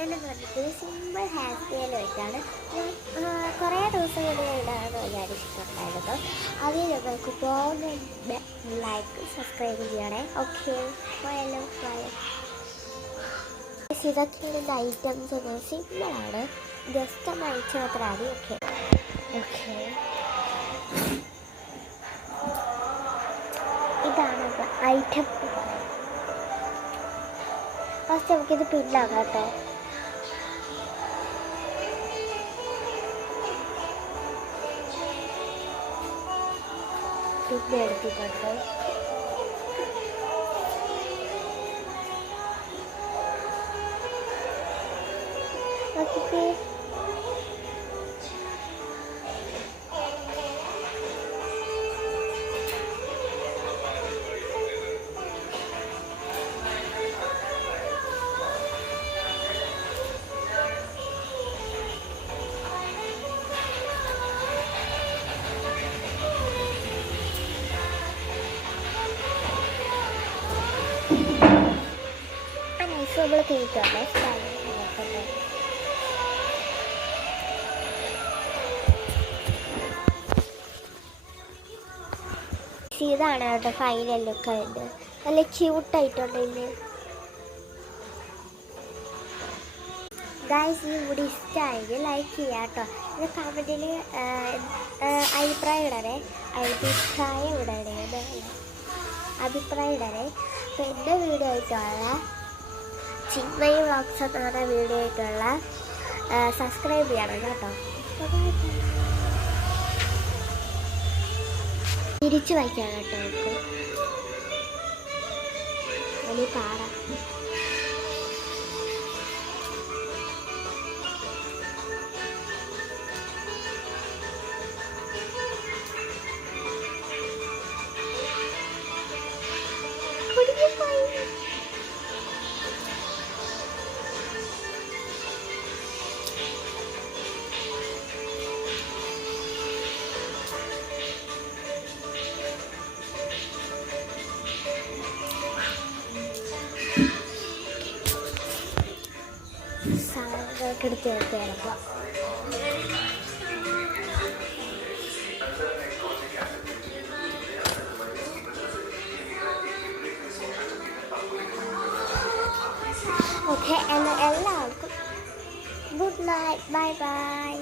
ഞാനെന്ന് പറഞ്ഞിട്ട് simple hair സ്റ്റൈലായിട്ടാണ് ഞാൻ കുറേ ദിവസം കൂടി ഇടാമെന്ന് വിചാരിച്ചിട്ടുണ്ടായിരുന്നു. അതിൽ നിങ്ങൾക്ക് പോകുന്ന ലൈക്ക് സബ്സ്ക്രൈബ് ചെയ്യണേ. ഓക്കെ, പോയല്ലോ ബൈ. ഇതൊക്കെയുള്ള ഐറ്റംസ് ഒന്ന് സിമ്പിളാണ്, ജസ്റ്റ് ഒന്ന് അയച്ചു മാത്രം മതി. ഓക്കെ ഓക്കെ, ഇതാണ് ഐറ്റം. ഫസ്റ്റ് നമുക്കിത് പിന്നാക്കാം കേട്ടോ. പിന്നെ എടുത്തിട്ടുണ്ട്. നോക്കിക്കേ, നമ്മൾ തീറ്റല്ലേ ഇതാണ് കേട്ടോ ഫൈനൽ ലുക്ക്. ഉണ്ട് നല്ല ക്യൂട്ടായിട്ടുണ്ട്. ഇന്ന് ഗൈസ് ഈ വീഡിയോ ഇഷ്ടമായെങ്കിൽ ലൈക്ക് ചെയ്യാം കേട്ടോ. ഇത് കമൻറ്റിൽ അഭിപ്രായം ഇടണേ. അപ്പോൾ എൻ്റെ വീഡിയോ ആയിട്ടുള്ള ചിന്മയി വ്ളോഗ്സ് എന്ന് പറഞ്ഞ വീഡിയോ ആയിട്ടുള്ള സബ്സ്ക്രൈബ് ചെയ്യണം കേട്ടോ. തിരിച്ചു വയ്ക്കാം കേട്ടോ. നമുക്ക് വലിയ പാടാം. സാധനങ്ങളൊക്കെ എടുത്ത് ചേർക്കുകയാണ്. ഓക്കെ, എന്നാൽ എല്ലാവർക്കും ഗുഡ് നൈറ്റ്, ബൈ ബൈ.